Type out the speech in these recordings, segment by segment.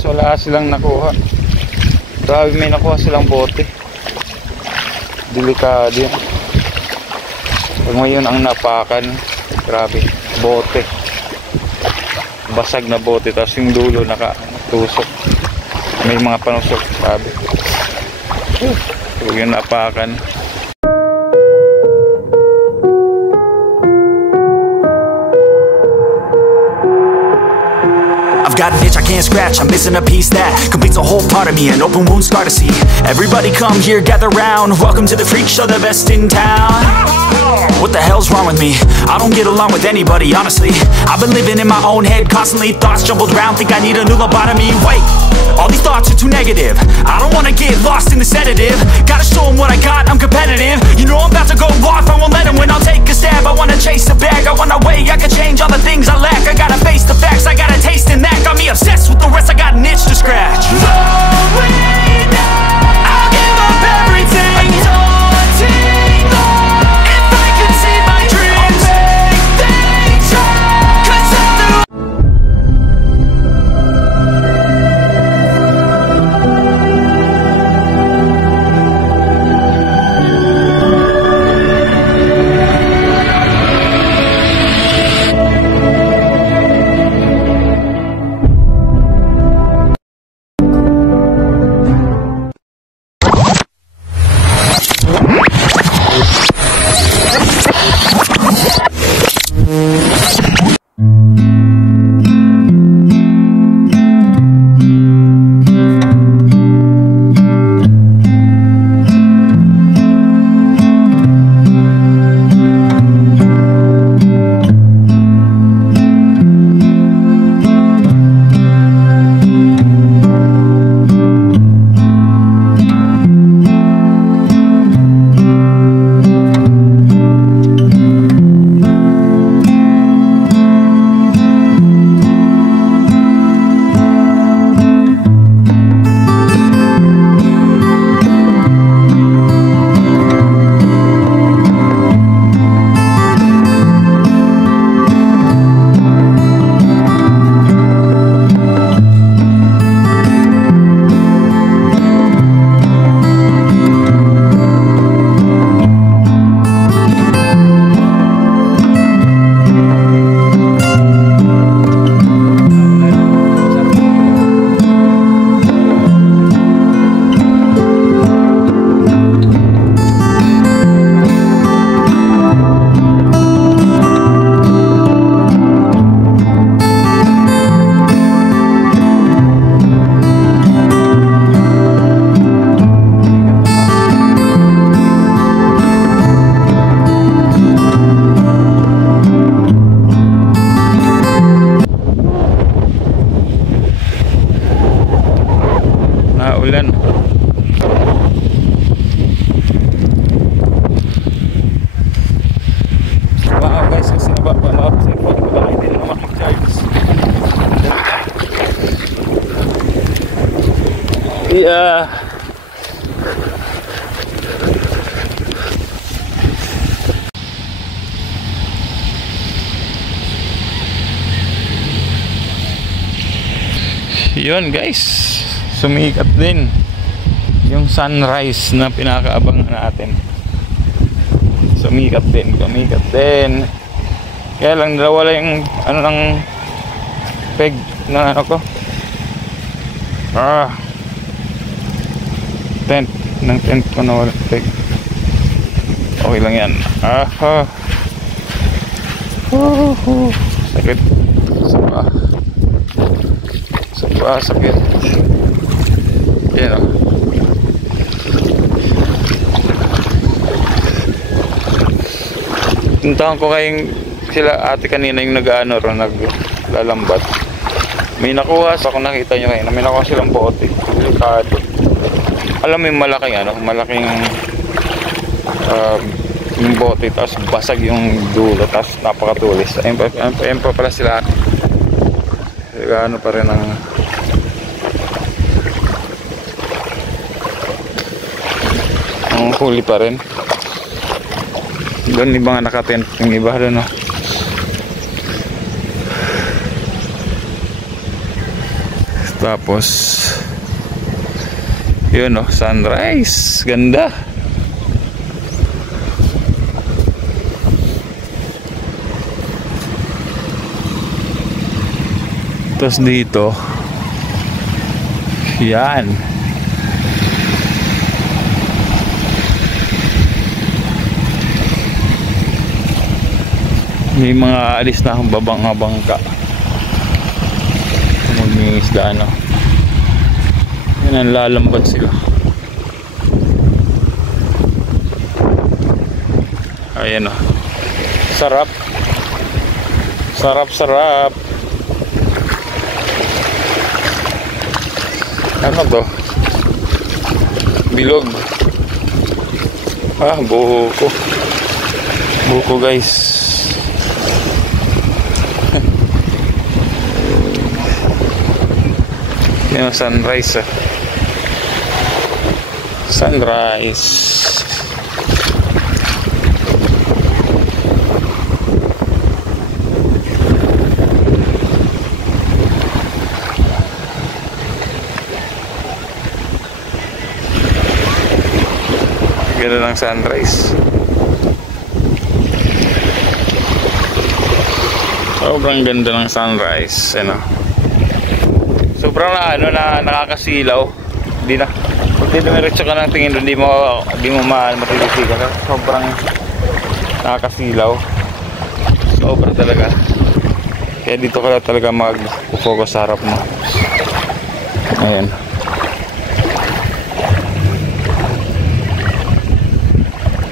guys, wala silang nakuha. Grabe, may nakuha silang bote. Delikado yan. Pag ngayon ang napakan, grabe, bote. Basag na bote, tapos yung dulo nakatusok. May mga panusok, grabe. Huwag yung napakan. I've got an itch I can't scratch, I'm missing a piece that completes a whole part of me, an open wound scar to see. Everybody come here, gather round, welcome to the freak show, the best in town. What the hell's wrong with me? I don't get along with anybody, honestly. I've been living in my own head constantly, thoughts jumbled around, think I need a new lobotomy. Wait, all these thoughts are too negative, I don't wanna get lost in the sedative. Gotta show them what I got, I'm competitive. You know I'm about to go off, I won't let them win, I'll take a stab. I wanna chase the bag, I wanna weigh, I can change all the things I lack. I gotta face the facts, I got a taste in that. Got me obsessed with the rest, I got an itch to scratch. No way now, I'll give up everything. Daunting though, if I could see my dreams, I'll make things right. 'Cause I'm through. Ulan. Wow guys, kasi nababa ako sa phone ko lang, hindi naman mag-charge. Yeah. Yun guys, sumikat din yung sunrise na pinakaabangan natin. Sumikat din. Kaya lang nawala yung ano ng peg na ano ko, tent ko, nawala peg. Okay lang yan. Sakit sakit. Yan o. Tintahan ko kayong sila ate kanina yung nag-ano ron, naglalambat. May nakuha sa kung nakita nyo kayo, may nakuha silang bote. Delikado. Alam mo yung malaking yung bote, tapos basag yung dulo, tapos napakatulis. Ayun pa pala sila. Ano pa rin ang huli pa rin. Doon iba nga nakatent, yung iba doon no. Tapos yun oh, sunrise, ganda. Tapos dito yan, may mga alis na akong babang-bangka magmingisda, ano. Yan, ang lalambat sila. Ayan o, sarap, sarap, sarap. Ano to? Bilog. Ah, buko. Buko guys. Yan, sunrise. Sunrise. Ganda ng sunrise. Sobrang ganda ng sunrise, ano. Sobrang na nakakasilaw. Hindi dumiretso ka ng tingin doon, di mo matitisikan. Sobrang nakakasilaw. Sobra talaga. Kaya dito ka talaga mag-focus sa harap mo. Ayan.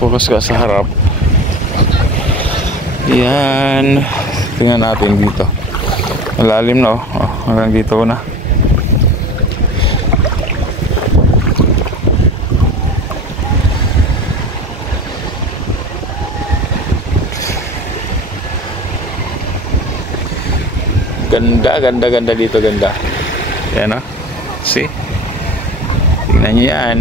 Focus ka sa harap. Yan. Tingnan natin dito. Malalim na, oh. Hanggang dito na. Ganda dito, ganda. Yan, oh. See? Tingnan nyo yan.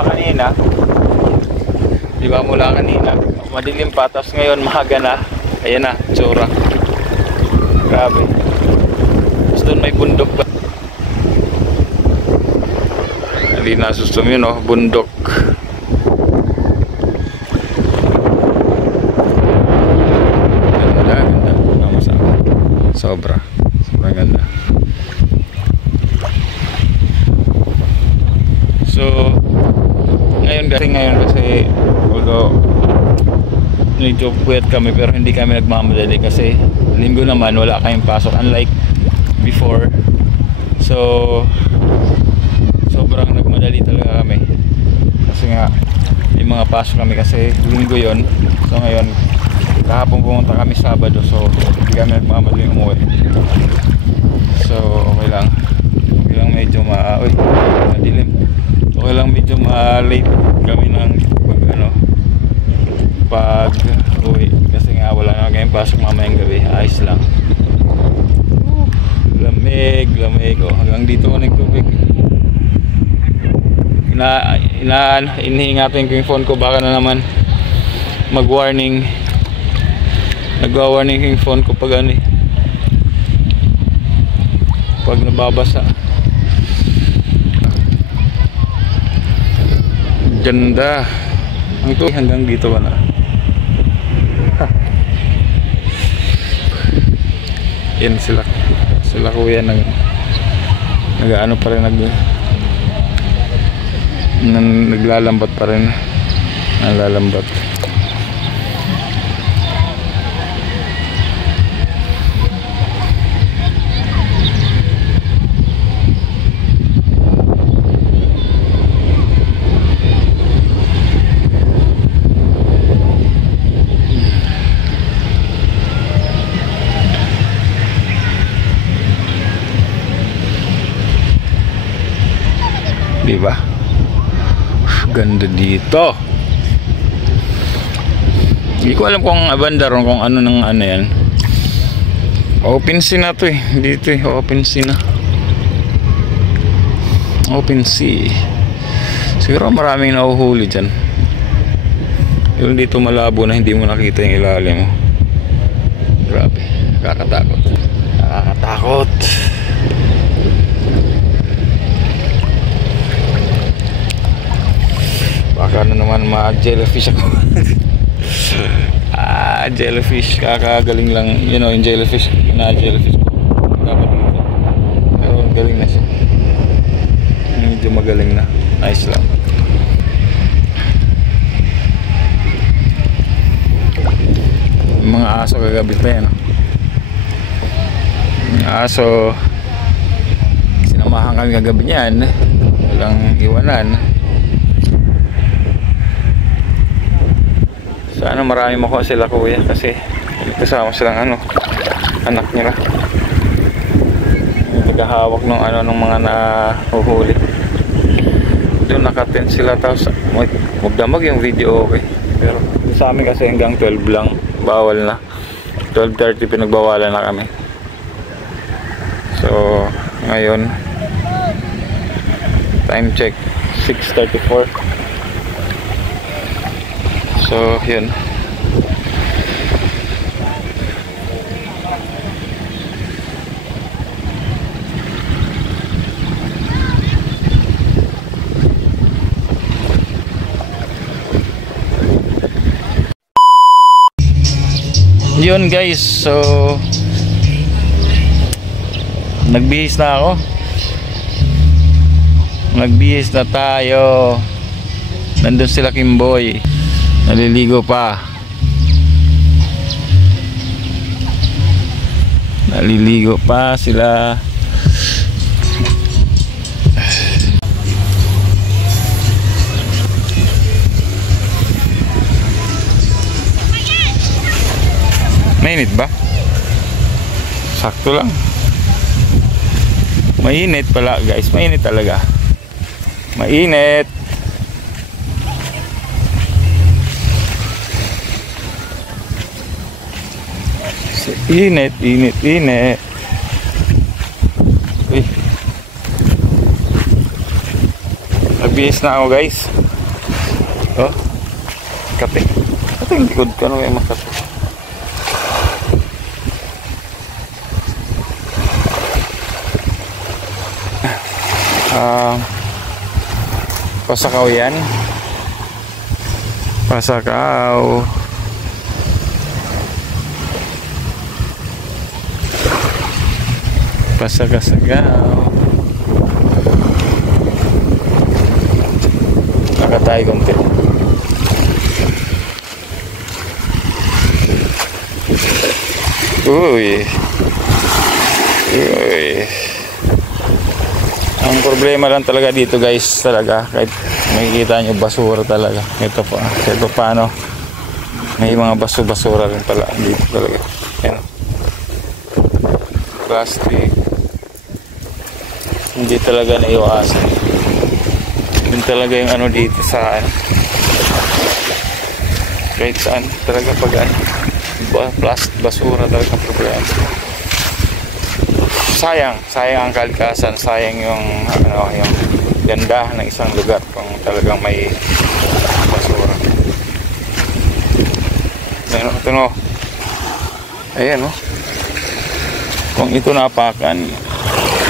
Kanina, di ba, mula kanina madilim pa, tapos ngayon mahaga na. Ayan na, tsura. Grabe. Tapos doon may bundok ba? Hindi nasusum yun, oh, bundok. Ganda. Sobrang ganda. So ngayon kasi although medyo puyat kami, pero hindi kami nagmamadali kasi linggo naman wala kaming pasok, unlike before. So sobrang nagmadali talaga kami kasi nga may mga pasok kami kasi linggo yon. So ngayon, kahapon pumunta kami Sabado, so hindi kami nagmamadali umuwi. So okay lang medyo madilim. Okay lang medyo late kami ng pag uwi kasi nga wala na kayong pasok mamayang gabi. Ayos lang. Lamig. Oh, hanggang dito ko nagtubig. Iniingatan ko yung phone ko, baka na naman mag-warning. Nag-warning yung phone ko pag pag nababasa. Ganda. Ang to hanggang dito ka na. Yan sila kuya nag-ano pa rin, naglalambat pa rin. Naglalambat. Diba? Ganda dito. Hindi ko alam kung abandar o kung ano ng ano yan. Open sea na to eh. Dito eh. Open sea na. Open sea. Siguro maraming nahuhuli dyan. Yung dito malabo na hindi mo nakita yung ilalim mo. Grabe. Nakakatakot. Nakakatakot. Baka na naman ma-jellyfish ako. Jellyfish. Kakagaling lang. You know, yung jellyfish. Na-jellyfish ko. Pero galing na siya. Medyo magaling na. Nice lang. Mga aso kagabi pa yan. Mga aso sinamahan kami kagabi niyan. Walang iwanan. Sana marami makuha sila kuya kasi kasama silang ano, anak nila. Naghahawak ng ano ng mga nahuhuli. Doon nakatent sila tapos magdamag yung video okay. Pero sa amin kasi hanggang 12 lang bawal na. 12:30 pinagbawalan na kami. So ngayon time check 6:34. So yun. Yun guys, so nagbihis na ako. Nagbihis na tayo. Nandun sila Kimboy. Naliligo pa. Naliligo pa sila. Mainit ba? Sakto lang. Mainit pala guys. Mainit talaga. Mainit. Init, init, init. Uy. Nagbihis na ako guys. Oh. Kape. Ito yung likod ko. Ano yung makape? Pasakaw yan. Pasakaw. Pasakasagaw. Nakatay konti. Uy. Uy. Ang problema lang talaga dito guys, talaga kahit makikita nyo basura talaga. Ito pa, ito paano may mga basura rin pala dito talaga. Yan. Plastic. Hindi talaga naiwasan. Yun talaga yung ano dito sa kahit saan talaga pag basura talaga problema. Sayang ang kalikasan, sayang yung ano, yung ganda ng isang lugar kung talagang may basura. Ayan, ito no. Ayan no. Kung ito napakan,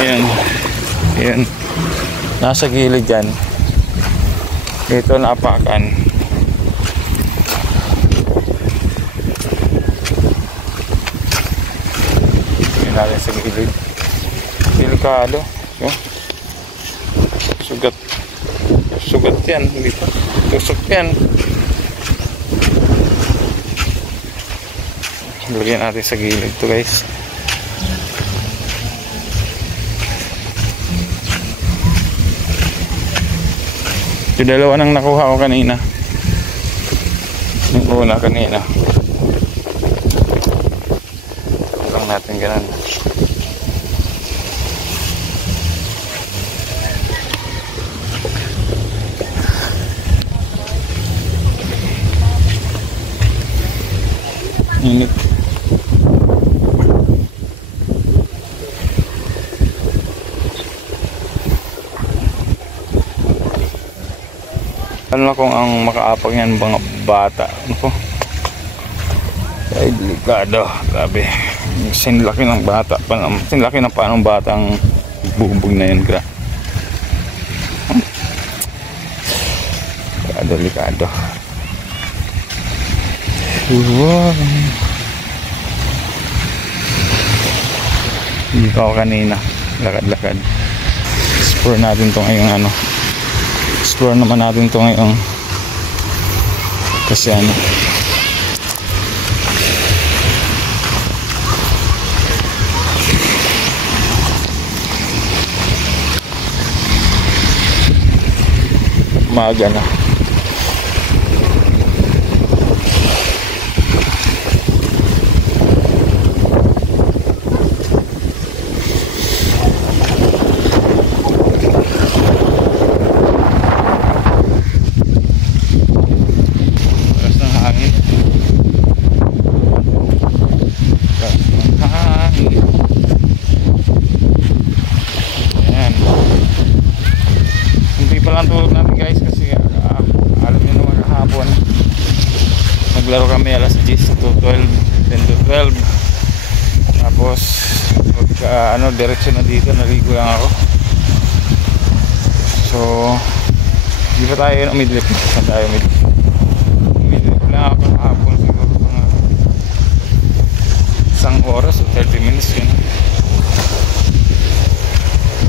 ayan, nasa gilid dyan, ito napakan, yun natin sa gilid, delikado, yun. Sugat yan dito, tusok yan. Lagyan natin sa gilid to guys. Yung dalawa nang nakuha ko kanina. Yung una kanina. Lang natin ganun. Ano kung ang makaapag yan mga bata. Ano po? Ay, delikado. Grabe. Sinlaki ng bata. Sinlaki ng paanong batang bubog na yun. Delikado. Wow. Dito ako kanina. Lakad-lakad. Explore natin ito ngayong ano. Explore naman natin ito ngayong kasi ano. Umaga na. Naglaro kami alas 10 to 12, 10 to 12. Tapos ano, diretso na dito, naligo lang ako. So di ba tayo umidlip? Saan tayo umidlip? Umidlip lang ako kahapon, siguro mga isang oras o 30 minutes yun.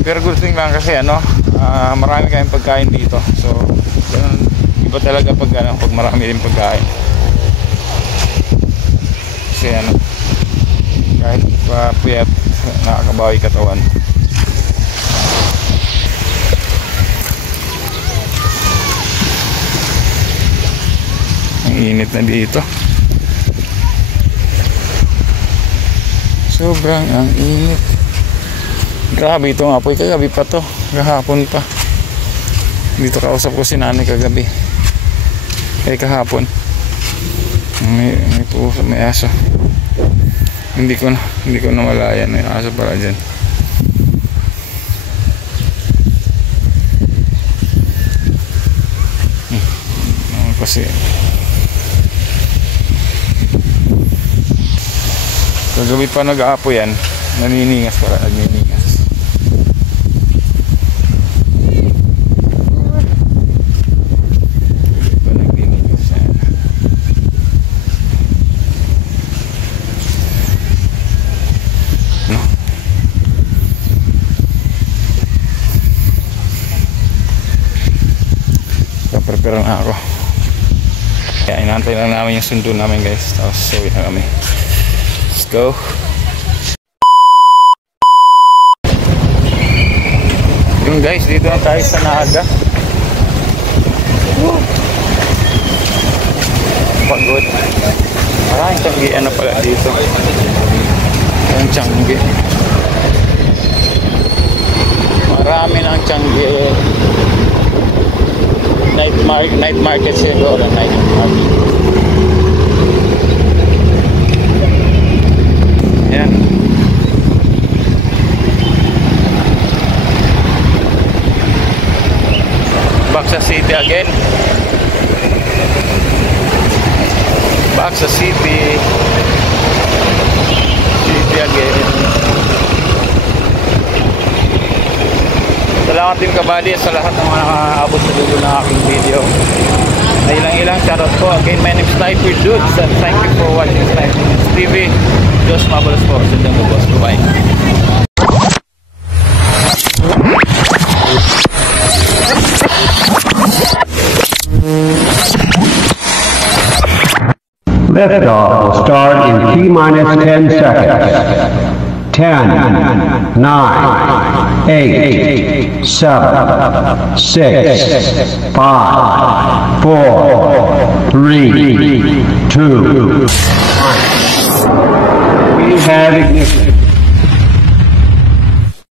Pero good thing lang kasi ano, marami kayong pagkain dito. So ganun, iba talaga pag, ano, pag marami din pagkain. Kasi ano, kahit puyat, nakakabawi katawan. Ang init na dito. Sobrang ang init. Grabe ito nga po, kagabi pa to, kahapon pa. Dito kausap ko si nanay kagabi. Kahapon. May puso, may aso. Hindi ko na malayan, may aso para dyan. Kasi kagabi pa nag-aapo yan, naniningas para nagniningas. Prepare na ako. Kaya inaantay lang namin yung sundo namin, guys. Tapos suwi na kami. Let's go. Yung guys, dito na tayo sa Naga. Pagod. Maraming tiyanggi ano pala dito. Yung tiyanggi. Marami ng tiyanggi. Night market siguro, night market. Yan. Back sa city again. Back sa city. City again. Salamat din kabady sa lahat ng mga nakaabot sa dulo ng aking video. Na ilang shoutout po. Again, my name is Sniper Dudes and thank you for watching Sniper Dudes TV. Diyos mabalas po. Sundang mo boss. Bye-bye. Liftoff will start in T-minus 10 seconds. 10, 9, 8, 7, 6, 5, 4, 3, 2, 1.